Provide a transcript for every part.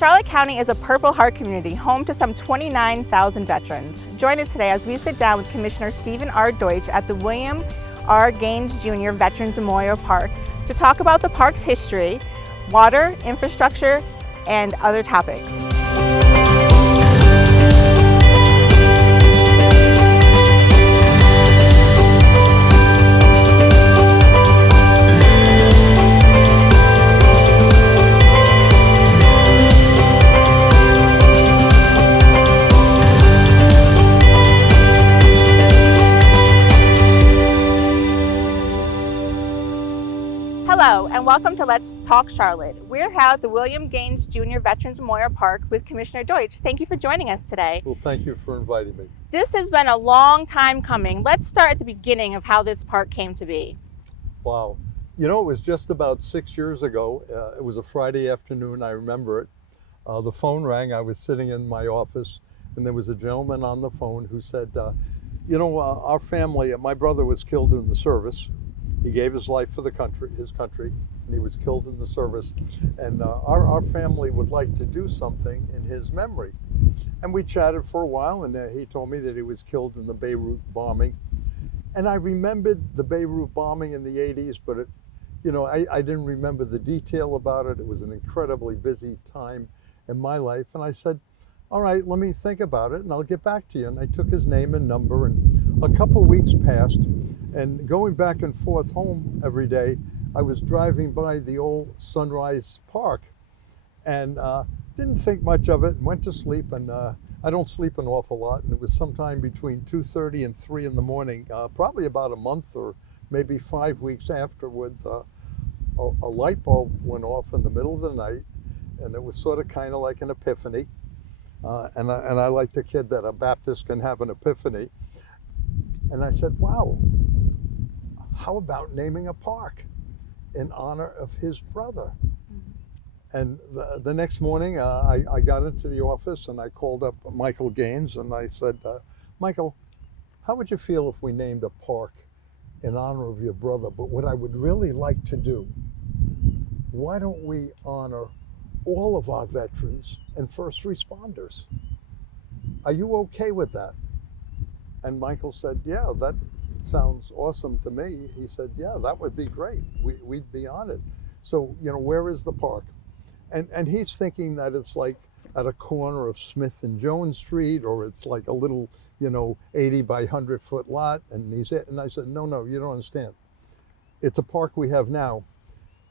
Charlotte County is a Purple Heart community home to some 29,000 veterans. Join us today as we sit down with Commissioner Stephen R. Deutsch at the William R. Gaines Jr. Veterans Memorial Park to talk about the park's history, water, infrastructure, and other topics. Hello and welcome to Let's Talk Charlotte. We're here at the William Gaines Jr. Veterans Memorial Park with Commissioner Deutsch. Thank you for joining us today. Well, thank you for inviting me. This has been a long time coming. Let's start at the beginning of how this park came to be. Wow. You know, it was just about 6 years ago. It was a Friday afternoon, I remember it. The phone rang. I was sitting in my office and there was a gentleman on the phone who said, our family, my brother was killed in the service. He gave his life for his country, and he was killed in the service. And our family would like to do something in his memory. And we chatted for a while, and he told me that he was killed in the Beirut bombing. And I remembered the Beirut bombing in the 80s, but I didn't remember the detail about it. It was an incredibly busy time in my life. And I said, all right, let me think about it, and I'll get back to you. And I took his name and number, and a couple weeks passed. And going back and forth home every day, I was driving by the old Sunrise Park and didn't think much of it and went to sleep. And I don't sleep an awful lot. And it was sometime between 2:30 and 3 in the morning, probably about a month or maybe 5 weeks afterwards, a light bulb went off in the middle of the night. And it was sort of kind of like an epiphany. And I like to kid that a Baptist can have an epiphany. And I said, wow, how about naming a park in honor of his brother? And the next morning, I got into the office and I called up Michael Gaines and I said, Michael, how would you feel if we named a park in honor of your brother? But what I would really like to do, why don't we honor all of our veterans and first responders? Are you okay with that? And Michael said, yeah, that sounds awesome to me. He said, yeah, that would be great. We'd be honored. So, where is the park? And he's thinking that it's like at a corner of Smith and Jones Street, or it's like a little, 80 by 100 foot lot. And I said, no, you don't understand. It's a park we have now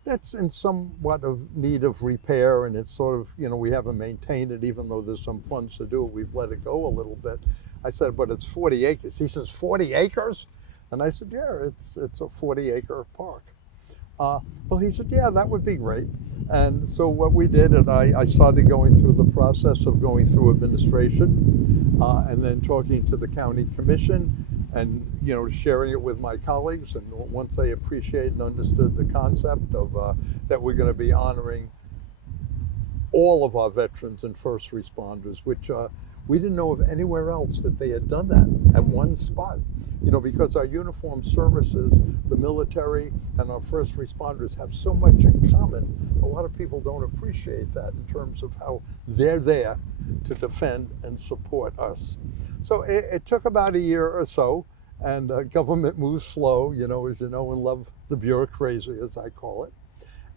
that's in somewhat of need of repair, and it's sort of, we haven't maintained it, even though there's some funds to do it. We've let it go a little bit. I said, but it's 40 acres. He says, 40 acres? And I said, yeah, it's a 40-acre park. Well, he said, yeah, that would be great. And so what we did, and I started going through the process of going through administration, and then talking to the county commission, and sharing it with my colleagues. And once they appreciated and understood the concept of that we're going to be honoring all of our veterans and first responders, which we didn't know of anywhere else that they had done that at one spot. Because our uniformed services, the military and our first responders have so much in common. A lot of people don't appreciate that in terms of how they're there to defend and support us. So it took about a year or so, and government moves slow, as and love the bureaucracy, as I call it.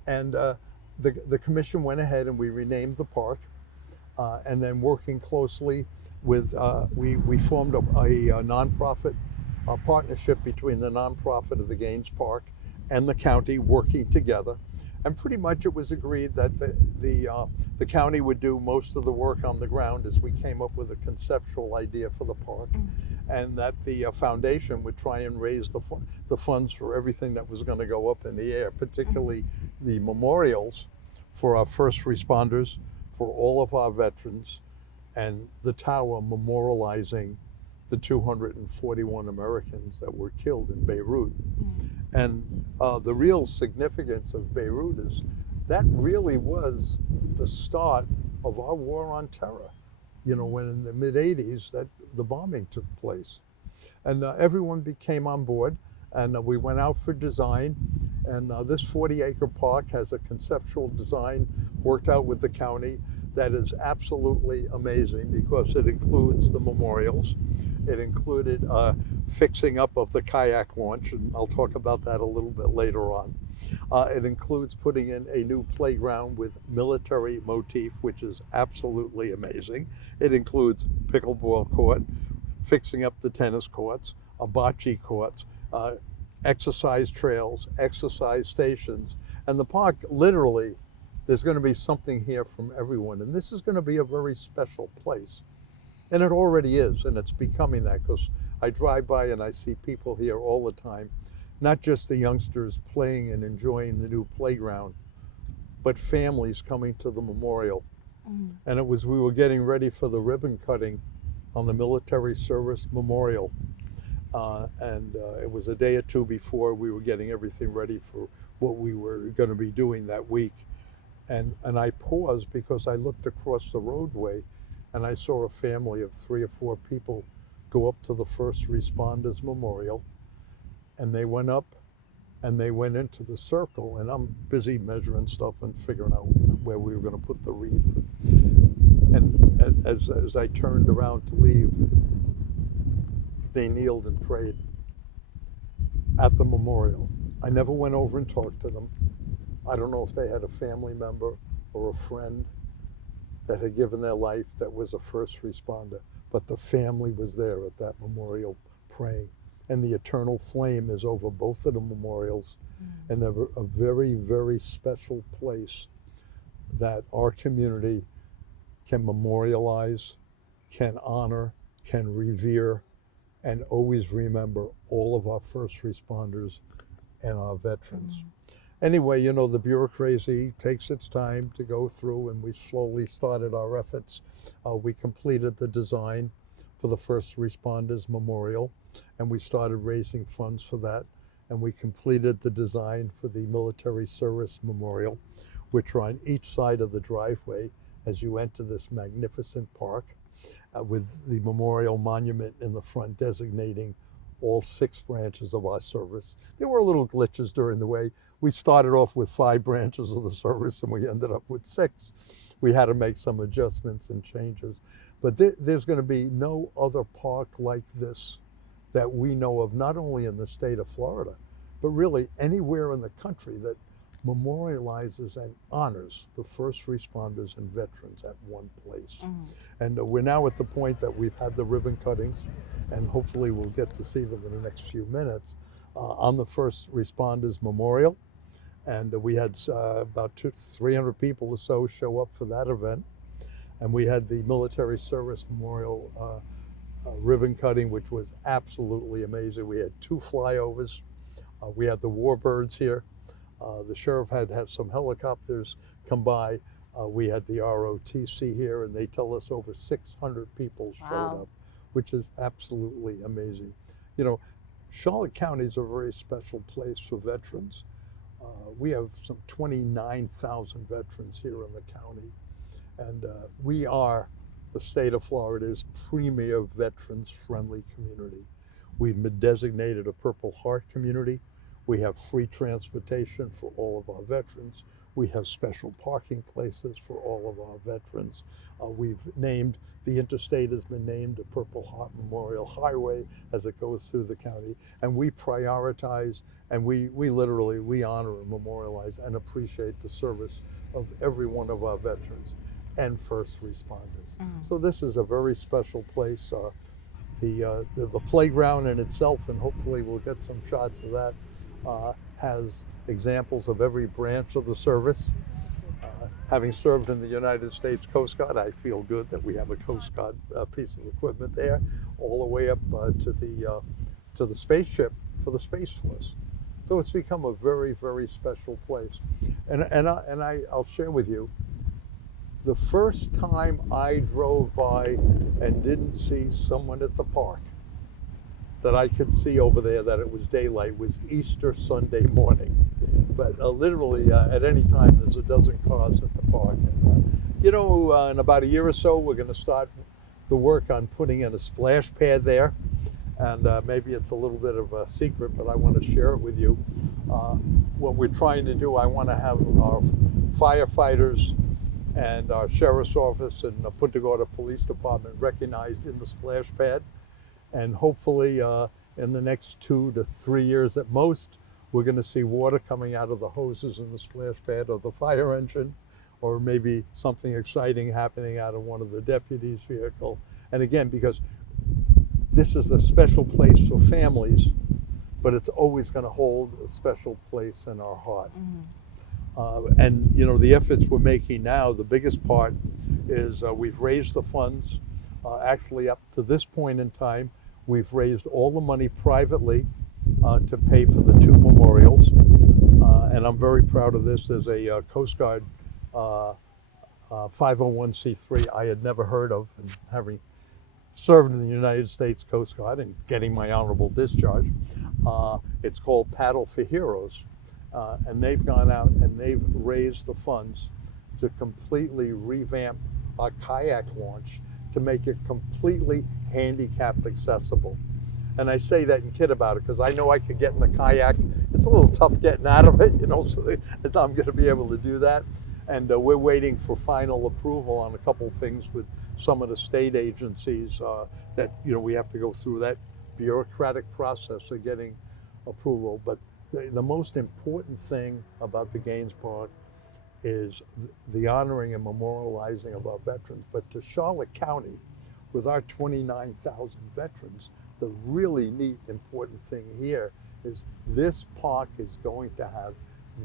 And the commission went ahead and we renamed the park. And then working closely with, we formed a nonprofit partnership between the nonprofit of the Gaines Park and the county, working together. And pretty much it was agreed that the county would do most of the work on the ground as we came up with a conceptual idea for the park, and that the foundation would try and raise the funds for everything that was going to go up in the air, particularly the memorials for our first responders, for all of our veterans, and the tower memorializing the 241 Americans that were killed in Beirut. And the real significance of Beirut is that really was the start of our war on terror. When in the mid-'80s that the bombing took place. And everyone came on board, and we went out for design. And this 40-acre park has a conceptual design worked out with the county that is absolutely amazing because it includes the memorials. It included fixing up of the kayak launch, and I'll talk about that a little bit later on. It includes putting in a new playground with military motif, which is absolutely amazing. It includes pickleball court, fixing up the tennis courts, bocce courts, exercise trails, exercise stations, and the park literally, there's going to be something here from everyone. And this is going to be a very special place. And it already is, and it's becoming that, because I drive by and I see people here all the time, not just the youngsters playing and enjoying the new playground, but families coming to the memorial. And we were getting ready for the ribbon cutting on the Military Service Memorial. It was a day or two before we were getting everything ready for what we were going to be doing that week. And I paused because I looked across the roadway and I saw a family of 3 or 4 people go up to the First Responders Memorial, and they went up and they went into the circle, and I'm busy measuring stuff and figuring out where we were going to put the wreath. And as I turned around to leave, they kneeled and prayed at the memorial. I never went over and talked to them. I don't know if they had a family member or a friend that had given their life that was a first responder, but the family was there at that memorial praying. And the eternal flame is over both of the memorials. And they're a very, very special place that our community can memorialize, can honor, can revere, and always remember all of our first responders and our veterans. Anyway, you know, the bureaucracy takes its time to go through, and we slowly started our efforts. We completed the design for the First Responders Memorial, and we started raising funds for that. And we completed the design for the Military Service Memorial, which are on each side of the driveway as you enter this magnificent park, with the memorial monument in the front designating all 6 branches of our service. There were little glitches during the way. We started off with 5 branches of the service and we ended up with 6. We had to make some adjustments and changes. But there's going to be no other park like this that we know of, not only in the state of Florida, but really anywhere in the country that memorializes and honors the first responders and veterans at one place. And we're now at the point that we've had the ribbon cuttings, and hopefully we'll get to see them in the next few minutes, on the First Responders Memorial. And we had about 300 people or so show up for that event. And we had the Military Service Memorial ribbon cutting, which was absolutely amazing. We had 2 flyovers. We had the warbirds here. The sheriff had some helicopters come by. We had the ROTC here, and they tell us over 600 people showed up, which is absolutely amazing. You know, Charlotte County is a very special place for veterans. We have some 29,000 veterans here in the county, and we are the state of Florida's premier veterans-friendly community. We've been designated a Purple Heart community. We have free transportation for all of our veterans. We have special parking places for all of our veterans. The interstate has been named a Purple Heart Memorial Highway as it goes through the county. And we prioritize, and we honor and memorialize and appreciate the service of every one of our veterans and first responders. So this is a very special place. The playground in itself, and hopefully we'll get some shots of that, has examples of every branch of the service. Having served in the United States Coast Guard, I feel good that we have a Coast Guard piece of equipment there, all the way up to the spaceship for the Space Force. So it's become a very, very special place. And I'll share with you, the first time I drove by and didn't see someone at the park that I could see over there that it was daylight was Easter Sunday morning. But literally at any time there's a dozen cars at the park. And, in about a year or so we're going to start the work on putting in a splash pad there. And maybe it's a little bit of a secret, but I want to share it with you. What we're trying to do, I want to have our firefighters and our sheriff's office and Punta Gorda Police Department recognized in the splash pad. And hopefully in the next 2 to 3 years at most, we're going to see water coming out of the hoses in the splash pad or the fire engine, or maybe something exciting happening out of one of the deputies' vehicle. And again, because this is a special place for families, but it's always going to hold a special place in our heart. And you know, the efforts we're making now, the biggest part is we've raised the funds. Actually, up to this point in time, we've raised all the money privately to pay for the 2 memorials. And I'm very proud of this. There's a Coast Guard 501c3 I had never heard of, and having served in the United States Coast Guard and getting my honorable discharge. It's called Paddle for Heroes. And they've gone out and they've raised the funds to completely revamp our kayak launch to make it completely handicap accessible. And I say that and kid about it because I know I could get in the kayak. It's a little tough getting out of it, you know, so I'm going to be able to do that. And we're waiting for final approval on a couple things with some of the state agencies that, you know, we have to go through that bureaucratic process of getting approval. But the most important thing about the Gaines Park is the honoring and memorializing of our veterans. But to Charlotte County, with our 29,000 veterans, the really neat, important thing here is this park is going to have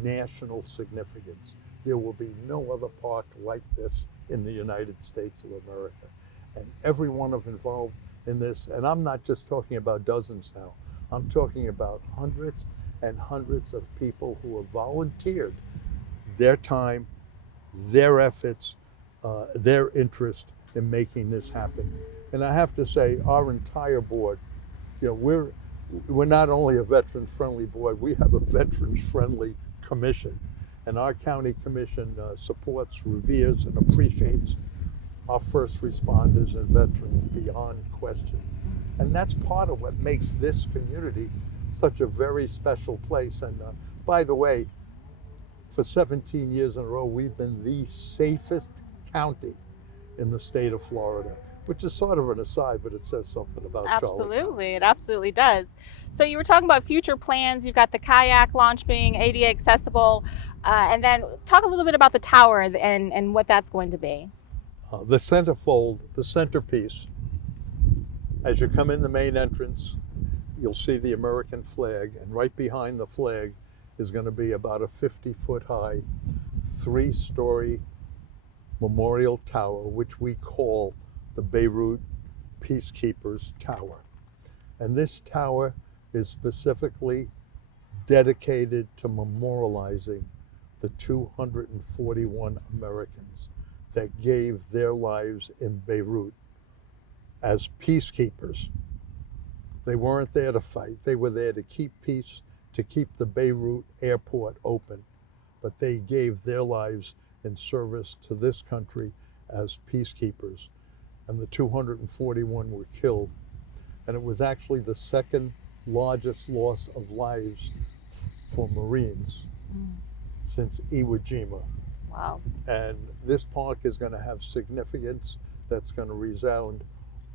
national significance. There will be no other park like this in the United States of America. And everyone involved in this, and I'm not just talking about dozens now, I'm talking about hundreds and hundreds of people who have volunteered their time, their efforts, their interest in making this happen. And I have to say, our entire board, you know, we're not only a veteran-friendly board, we have a veterans-friendly commission. And our county commission supports, reveres, and appreciates our first responders and veterans beyond question. And that's part of what makes this community such a very special place. And by the way, for 17 years in a row, we've been the safest county in the state of Florida, which is sort of an aside, but it says something about Charlotte. Absolutely, it absolutely does. So you were talking about future plans. You've got the kayak launch being ADA accessible, and then talk a little bit about the tower and what that's going to be. The centerfold, the centerpiece, as you come in the main entrance, you'll see the American flag, and right behind the flag is going to be about a 50-foot high, 3-story memorial tower, which we call the Beirut Peacekeepers Tower. And this tower is specifically dedicated to memorializing the 241 Americans that gave their lives in Beirut as peacekeepers. They weren't there to fight. They were there to keep peace, to keep the Beirut airport open. But they gave their lives in service to this country as peacekeepers. And the 241 were killed. And it was actually the second largest loss of lives for Marines since Iwo Jima. Wow. And this park is going to have significance that's going to resound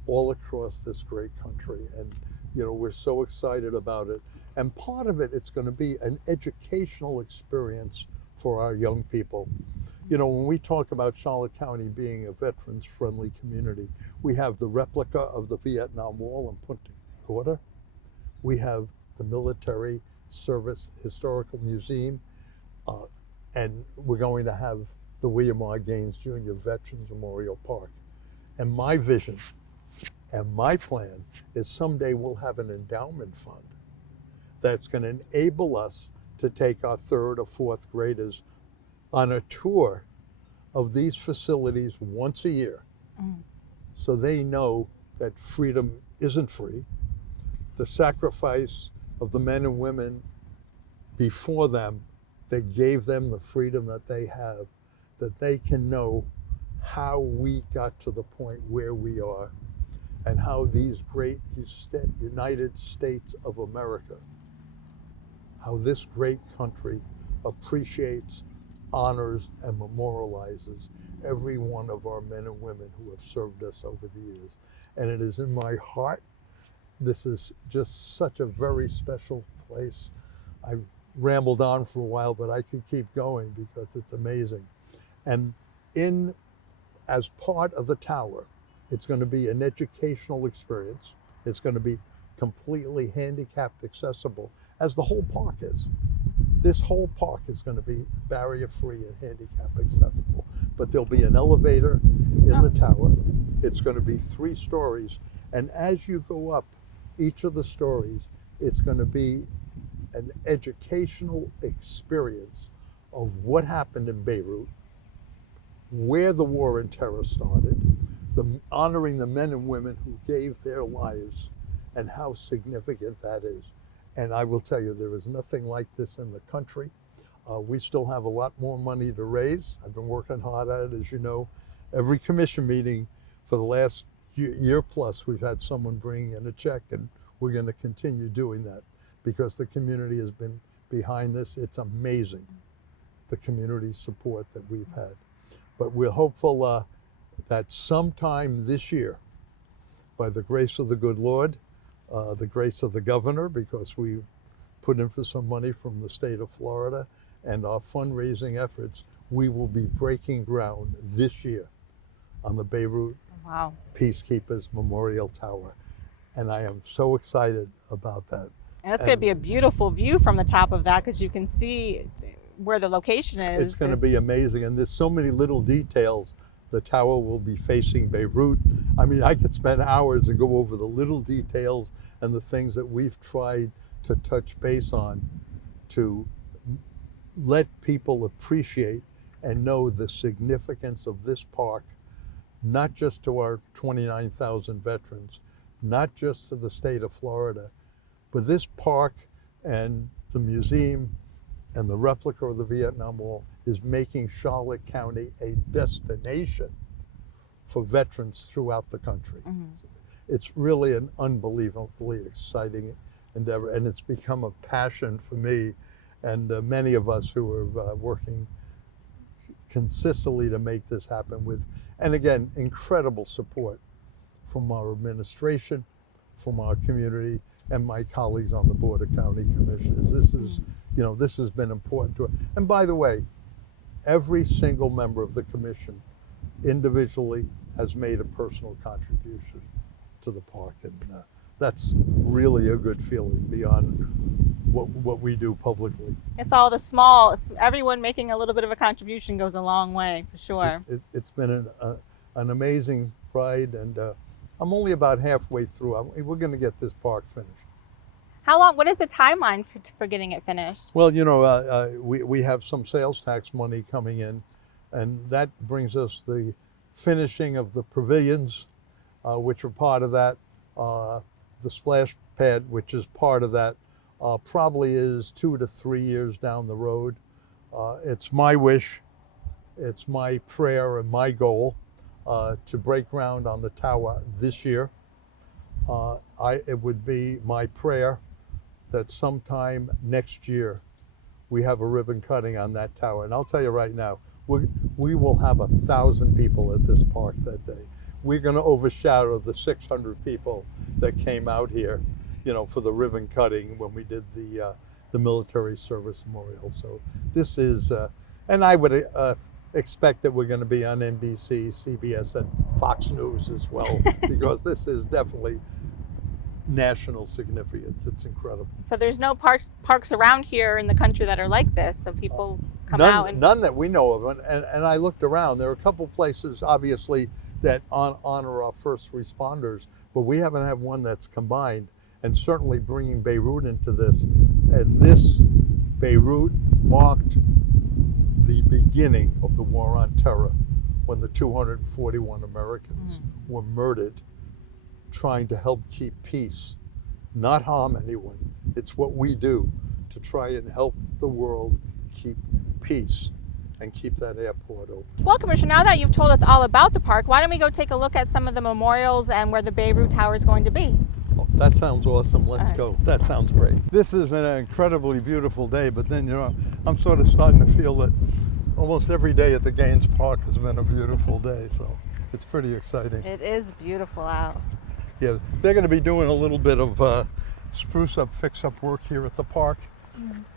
all across this great country. And, you know, we're so excited about it. And part of it, it's going to be an educational experience for our young people. You know, when we talk about Charlotte County being a veterans-friendly community, we have the replica of the Vietnam Wall in Punta Gorda. We have the Military Service Historical Museum, and we're going to have the William R. Gaines Jr. Veterans Memorial Park. And my vision and my plan is someday we'll have an endowment fund that's going to enable us to take our 3rd or 4th graders on a tour of these facilities once a year, so they know that freedom isn't free. The sacrifice of the men and women before them that gave them the freedom that they have, that they can know how we got to the point where we are and how these great United States of America, how this great country appreciates, honors, and memorializes every one of our men and women who have served us over the years. And it is in my heart. This is just such a very special place. I've rambled on for a while, but I could keep going because it's amazing. And as part of the tower, it's going to be an educational experience. It's going to be completely handicapped accessible, as the whole park is. This whole park is going to be barrier-free and handicap accessible. But there'll be an elevator in the tower. It's going to be 3 stories. And as you go up each of the stories, it's going to be an educational experience of what happened in Beirut, where the war on terror started, honoring the men and women who gave their lives, and how significant that is. And I will tell you, there is nothing like this in the country. We still have a lot more money to raise. I've been working hard at it, as you know. Every commission meeting for the last year plus, we've had someone bringing in a check, and we're going to continue doing that because the community has been behind this. It's amazing, the community support that we've had. But we're hopeful that sometime this year, by the grace of the good Lord, the grace of the governor, because we put in for some money from the state of Florida, and our fundraising efforts, we will be breaking ground this year on the Beirut Peacekeepers Memorial Tower. And I am so excited about that. And it's going to be a beautiful view from the top of that, because you can see where the location is. It's going to be amazing. And there's so many little details. The tower will be facing Beirut. I mean, I could spend hours and go over the little details and the things that we've tried to touch base on to let people appreciate and know the significance of this park, not just to our 29,000 veterans, not just to the state of Florida, but this park and the museum and the replica of the Vietnam Wall is making Charlotte County a destination for veterans throughout the country. Mm-hmm. It's really an unbelievably exciting endeavor, and it's become a passion for me and many of us who are working consistently to make this happen with, and again, incredible support from our administration, from our community, and my colleagues on the Board of County Commissioners. This is, you know, this has been important to us. And by the way, every single member of the commission individually has made a personal contribution to the park, and that's really a good feeling beyond what we do publicly. It's all the small, everyone making a little bit of a contribution goes a long way, for sure. It's been an amazing ride, and I'm only about halfway through. We're going to get this park finished. How long, what is the timeline for getting it finished? Well, you know, we have some sales tax money coming in, and that brings us the finishing of the pavilions, which are part of that. The splash pad, which is part of that, probably is 2 to 3 years down the road. It's my wish, it's my prayer and my goal to break ground on the tower this year. It would be my prayer that sometime next year we have a ribbon cutting on that tower. And I'll tell you right now, we will have 1,000 people at this park that day. We're going to overshadow the 600 people that came out here, you know, for the ribbon cutting when we did the military service memorial. So this is, and I would expect that we're going to be on NBC, CBS, and Fox News as well, because this is definitely national significance. It's incredible. So there's no parks around here in the country that are like this, so people come out and... None that we know of, and I looked around. There are a couple places, obviously, that honor our first responders, but we haven't had one that's combined, and certainly bringing Beirut into this. And this Beirut marked the beginning of the war on terror, when the 241 Americans were murdered trying to help keep peace, not harm anyone. It's what we do to try and help the world keep peace and keep that airport open. Well, Commissioner, now that you've told us all about the park, why don't we go take a look at some of the memorials and where the Beirut Tower is going to be? Oh, that sounds awesome. Let's go. That sounds great. This is an incredibly beautiful day, but then, you know, I'm sort of starting to feel that almost every day at the Gaines Park has been a beautiful day, so it's pretty exciting. It is beautiful out. Yeah, they're going to be doing a little bit of spruce up, fix up work here at the park,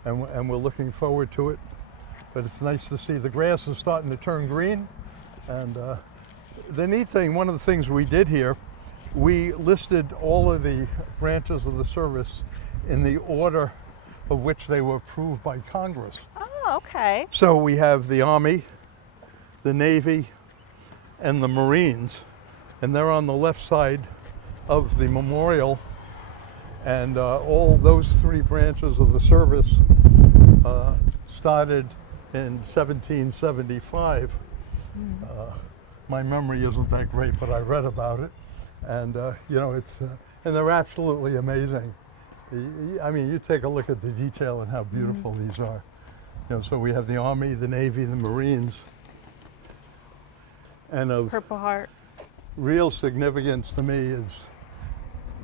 and we're looking forward to it. But it's nice to see the grass is starting to turn green. And the neat thing, one of the things we did here, we listed all of the branches of the service in the order of which they were approved by Congress. Oh, okay. So we have the Army, the Navy, and the Marines, and they're on the left side of the memorial. And all those three branches of the service started in 1775. My memory isn't that great, but I read about it, and you know, it's and they're absolutely amazing. I mean, you take a look at the detail and how beautiful these are. You know, so we have the Army, the Navy, the Marines, and of Purple Heart. real significance to me is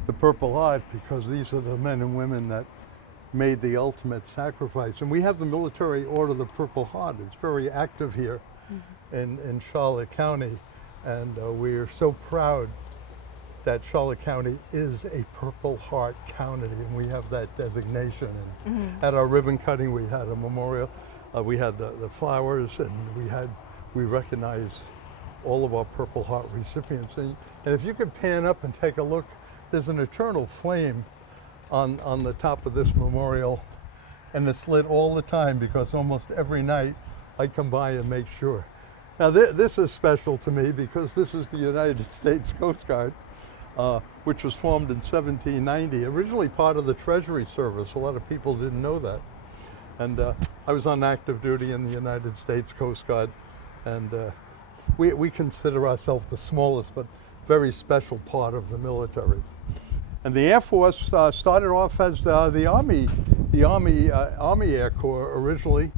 the Purple Heart, because these are the men and women that made the ultimate sacrifice. And we have the Military Order of the Purple Heart. It's very active here in Charlotte County, and we're so proud that Charlotte County is a Purple Heart county, and we have that designation. And at our ribbon cutting, we had a memorial. We had the flowers, and we recognized all of our Purple Heart recipients. And if you could pan up and take a look, there's an eternal flame on the top of this memorial, and it's lit all the time, because almost every night I come by and make sure. Now this is special to me, because this is the United States Coast Guard, which was formed in 1790, originally part of the Treasury Service. A lot of people didn't know that. And I was on active duty in the United States Coast Guard, and we consider ourselves the smallest but very special part of the military. And the Air Force started off as the Army Air Corps originally,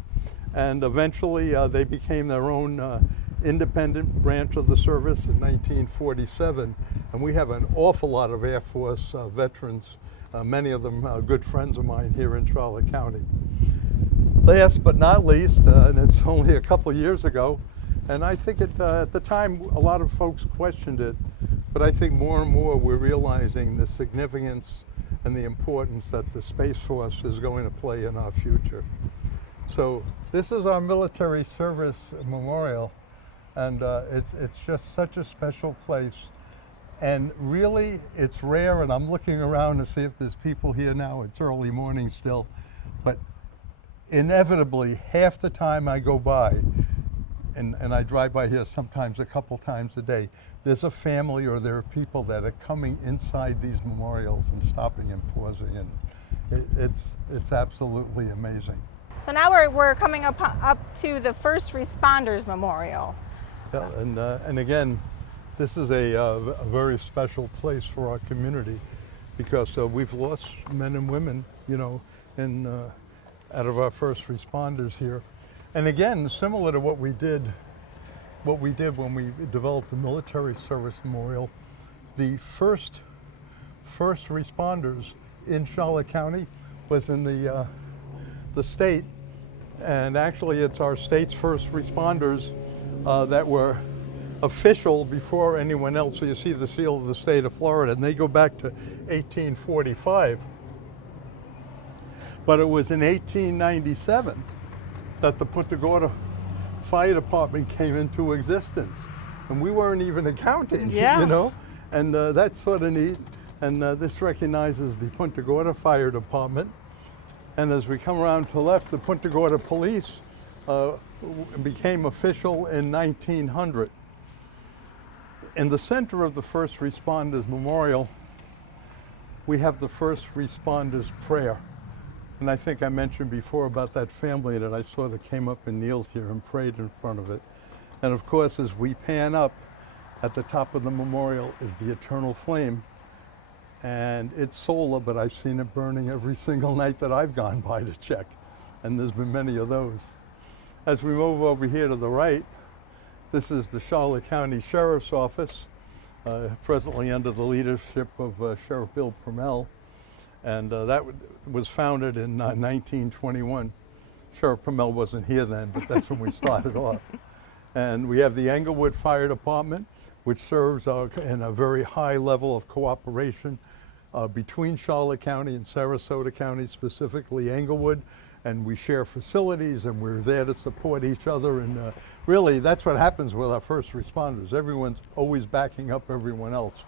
and eventually they became their own independent branch of the service in 1947. And we have an awful lot of Air Force veterans, many of them good friends of mine here in Charlotte County. Last but not least, and it's only a couple of years ago, and I think at the time a lot of folks questioned it, but I think more and more we're realizing the significance and the importance that the Space Force is going to play in our future. So this is our military service memorial, and it's just such a special place. And really, it's rare, and I'm looking around to see if there's people here now. It's early morning still, but inevitably, half the time I go by, and I drive by here sometimes a couple times a day, there's a family or there are people that are coming inside these memorials and stopping and pausing, and it's absolutely amazing. So now we're coming up to the First Responders Memorial. Yeah, and again, this is a very special place for our community, because we've lost men and women, you know, out of our first responders here. And again, similar to what we did when we developed the Military Service Memorial, the first responders in Charlotte County was in the state, and actually it's our state's first responders that were official before anyone else. So you see the seal of the state of Florida, and they go back to 1845. But it was in 1897 that the Punta Gorda Fire Department came into existence, and we weren't even accounting, you know, and that's sort of neat. And this recognizes the Punta Gorda Fire Department. And as we come around to the left, the Punta Gorda Police became official in 1900. In the center of the First Responders Memorial, we have the First Responders Prayer. And I think I mentioned before about that family that I sort of came up and kneeled here and prayed in front of it. And of course, as we pan up, at the top of the memorial is the eternal flame. And it's solar, but I've seen it burning every single night that I've gone by to check. And there's been many of those. As we move over here to the right, this is the Charlotte County Sheriff's Office, presently under the leadership of Sheriff Bill Permel. And that was founded in 1921. Sheriff Pamel wasn't here then, but that's when we started off. And we have the Englewood Fire Department, which serves in a very high level of cooperation between Charlotte County and Sarasota County, specifically Englewood. And we share facilities, and we're there to support each other. And really, that's what happens with our first responders. Everyone's always backing up everyone else.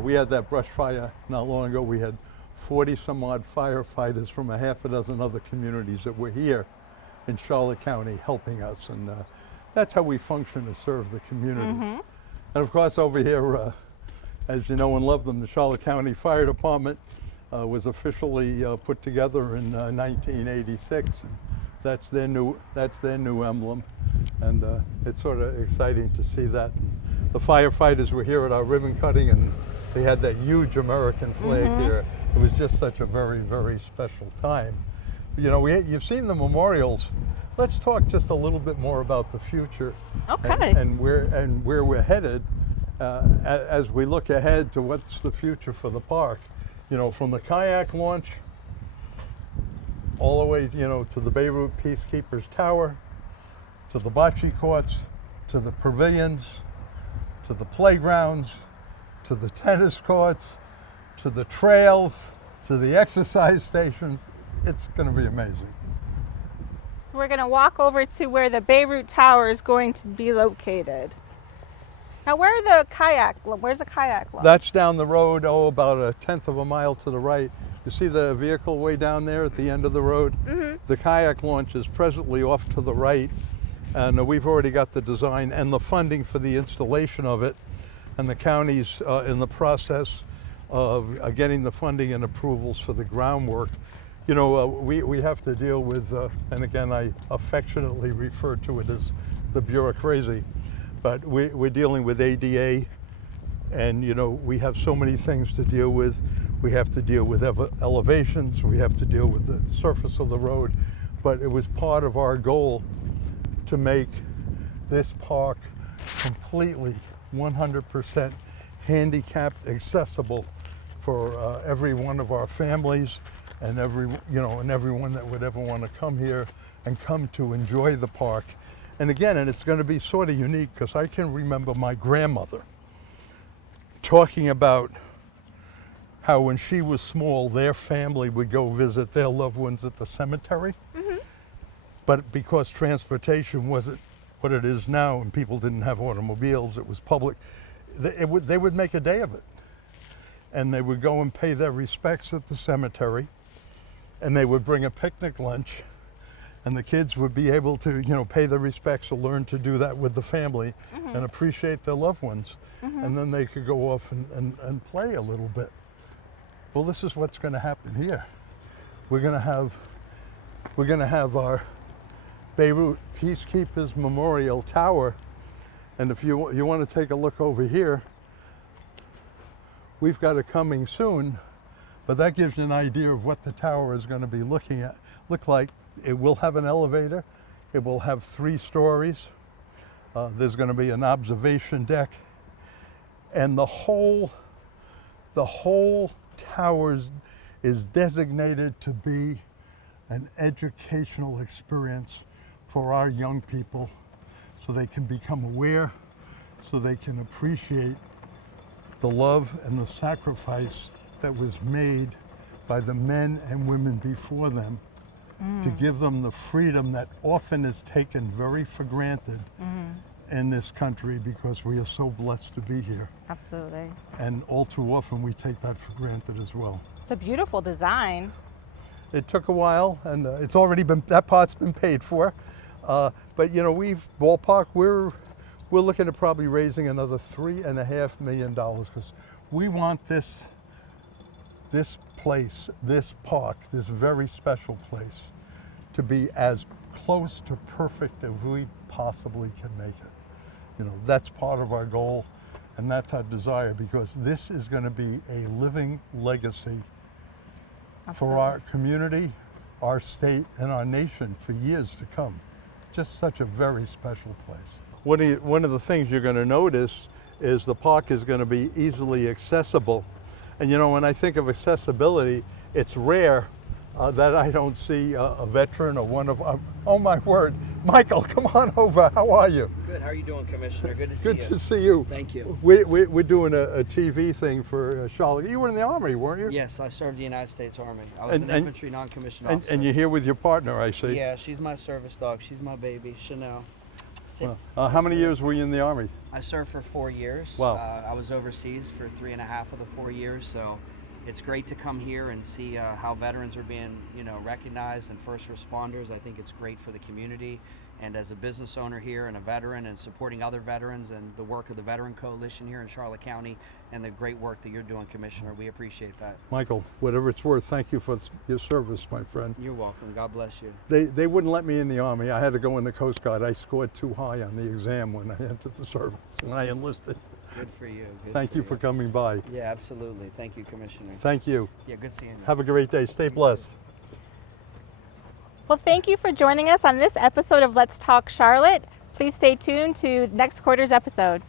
We had that brush fire not long ago. We had 40 some odd firefighters from a half a dozen other communities that were here in Charlotte County helping us. And that's how we function to serve the community. And of course, over here, as you know and love them, the Charlotte County Fire Department was officially put together in 1986. And that's their new emblem, and it's sort of exciting to see that. The firefighters were here at our ribbon cutting, and they had that huge American flag here. It was just such a very, very special time. You know, you've seen the memorials. Let's talk just a little bit more about the future, and where we're headed as we look ahead to what's the future for the park. You know, from the kayak launch all the way, you know, to the Beirut Peacekeepers Tower, to the bocce courts, to the pavilions, to the playgrounds, to the tennis courts, to the trails, to the exercise stations. It's going to be amazing. So we're going to walk over to where the Beirut Tower is going to be located. Now, where's the kayak launch? That's down the road, about a tenth of a mile to the right. You see the vehicle way down there at the end of the road? The kayak launch is presently off to the right, and we've already got the design and the funding for the installation of it, and the county's in the process of getting the funding and approvals for the groundwork. You know, we have to deal with, and again, I affectionately refer to it as the bureaucracy, but we're dealing with ADA, and you know, we have so many things to deal with. We have to deal with elevations, we have to deal with the surface of the road, but it was part of our goal to make this park completely 100% handicapped accessible for every one of our families and everyone that would ever want to come here and come to enjoy the park. And again, and it's going to be sort of unique because I can remember my grandmother talking about how when she was small, their family would go visit their loved ones at the cemetery. But because transportation wasn't what it is now and people didn't have automobiles, it was public, they would make a day of it. And they would go and pay their respects at the cemetery, and they would bring a picnic lunch, and the kids would be able to, you know, pay their respects or learn to do that with the family and appreciate their loved ones. And then they could go off and play a little bit. Well, this is what's going to happen here. We're going to have our Beirut Peacekeepers Memorial Tower, and if you want to take a look over here, we've got it coming soon, but that gives you an idea of what the tower is going to be look like. It will have an elevator. It will have 3 stories. There's going to be an observation deck, and the whole tower is designated to be an educational experience for our young people, so they can become aware, so they can appreciate the love and the sacrifice that was made by the men and women before them to give them the freedom that often is taken very for granted in this country, because we are so blessed to be here. Absolutely. And all too often we take that for granted as well. It's a beautiful design. It took a while, and it's already been, that part's been paid for. But you know, we're looking at probably raising another $3.5 million, because we want this place, this park, this very special place, to be as close to perfect as we possibly can make it. You know, that's part of our goal, and that's our desire, because this is going to be a living legacy for our community, our state, and our nation for years to come. Just such a very special place. One of the things you're going to notice is the park is going to be easily accessible. And you know, when I think of accessibility, it's rare that I don't see a veteran or one of, oh my word, Michael, come on over. How are you? Good. How are you doing, Commissioner? Good to see you. Good to see you. Thank you. We're doing a TV thing for Charlotte. You were in the Army, weren't you? Yes, I served the United States Army. I was an infantry non-commissioned officer. And you're here with your partner, I see. Yeah, she's my service dog. She's my baby, Chanel. How many years were you in the Army? I served for 4 years. Wow. I was overseas for 3.5 of the 4 years, so it's great to come here and see how veterans are being, recognized, and first responders. I think it's great for the community. And as a business owner here and a veteran and supporting other veterans and the work of the Veteran Coalition here in Charlotte County and the great work that you're doing, Commissioner, we appreciate that. Michael, whatever it's worth, thank you for your service, my friend. You're welcome. God bless you. They wouldn't let me in the Army. I had to go in the Coast Guard. I scored too high on the exam when I entered the service, when I enlisted. Good for you. Thank you for coming by. Yeah, absolutely. Thank you, Commissioner. Thank you. Yeah, good seeing you. Have a great day. Stay blessed. Well, thank you for joining us on this episode of Let's Talk Charlotte. Please stay tuned to next quarter's episode.